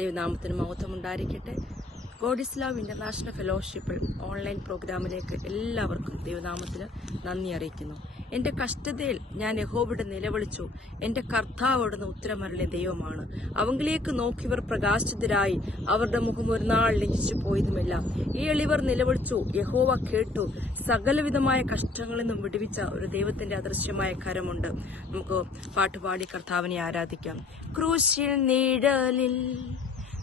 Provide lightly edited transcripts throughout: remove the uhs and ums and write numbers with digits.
ദൈവനാമത്തിന് മഹത്വം ഉണ്ടായിരിക്കട്ടെ. God is love international fellowship online പ്രോഗ്രാമിലേക്ക് എല്ലാവർക്കും ദൈവനാമത്തിന് നന്ദി അറിയിക്കുന്നു. എന്റെ കഷ്ടതയിൽ ഞാൻ യഹോവയോട് നിലവിളിച്ചു. എന്റെ കർത്താവ് അവിടുന്ന് ഉത്തരമരുളിയ ദൈവമാണ്. അവങ്കിലേക്ക് നോക്കിയവർ പ്രകാശിതരായി, അവരുടെ മുഖം ഒരു നാൾ ലജ്ജിച്ചു പോയതുമില്ല. ഈ എളിവർ നിലവിളിച്ചു, യഹോവ കേട്ടു. സകലവിധമായ കഷ്ടങ്ങളിൽ നിന്നും വിടുവിച്ച ഒരു ദൈവത്തിന്റെ അദൃശ്യമായ കരമുണ്ട്. നമുക്ക് പാട്ടുപാടി കർത്താവിനെ ആരാധിക്കാം. ക്രൂശിൽ നിഴലിൽ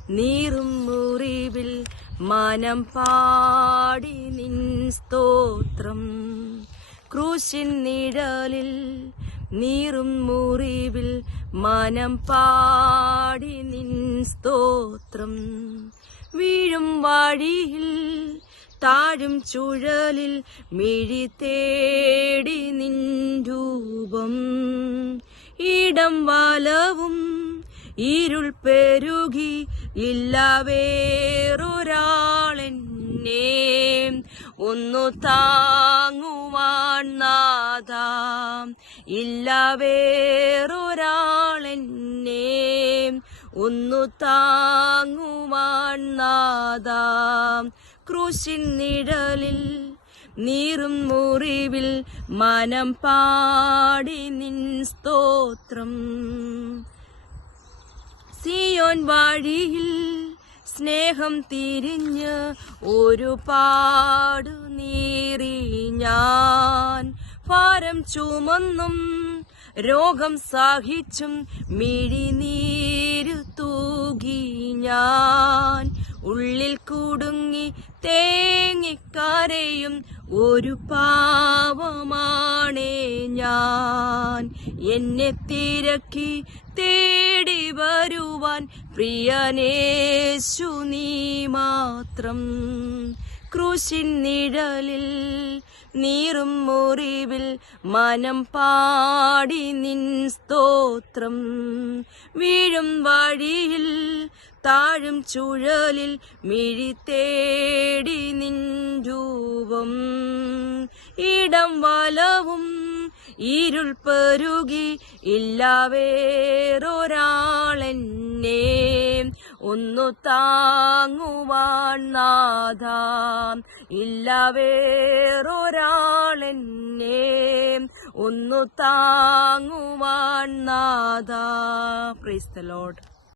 നീറും മുറിവിൽ മനം പാടി നിൻ സ്തോത്രം. ക്രൂശിൻ നിഴലിൽ നീറും മുറിവിൽ മനം പാടി നിൻ സ്തോത്രം. വീഴും വഴിയിൽ താഴും ചുഴലിൽ മിഴി തേടി നിൻ രൂപം. ഇടം വലവും ഇരുൾ പെരുകി ഇല്ല വേറൊരാളെന്നെ ഒന്നു താങ്ങുവാൻ നാഥാ. ഇല്ല വേറൊരാളെന്നെ ഒന്നു താങ്ങുവാൻ നാഥാ. ക്രൂശിൻ നിഴലിൽ നീറും മുറിവിൽ മനം പാടി നിൻ സ്തോത്രം. സിയോൻ വഴിയിൽ സ്നേഹം തിരിഞ്ഞ് ഒരുപാട് നീറി ഞാൻ. ഭാരം ചുമന്നും രോഗം സഹിച്ചും മിഴിനീരു തൂകി ഞാൻ. ഉള്ളിൽ കുടുങ്ങി തേങ്ങിക്കരയും ഒരു പാവമാണേ ഞാൻ. എന്നെ തിരക്കി തേടി വരുവാൻ പ്രിയനേശു നീ മാത്രം. ക്രൂശിൻ നിഴലിൽ നീറും മുറിവിൽ മനം പാടി നിൻ സ്തോത്രം. വീഴും വഴിയിൽ താഴും ചുഴലിൽ മിഴി തേടി നിൻ രൂപം. ഇടം വലവും ഇരുൾ പെരുകി ഇല്ല വേറൊരാളെന്നെ ഒന്നു താങ്ങുവാൻ നാഥാ. ഇല്ല വേറൊരാളെന്നെ ഒന്നു താങ്ങുവാൻ നാഥാ. Praise the Lord.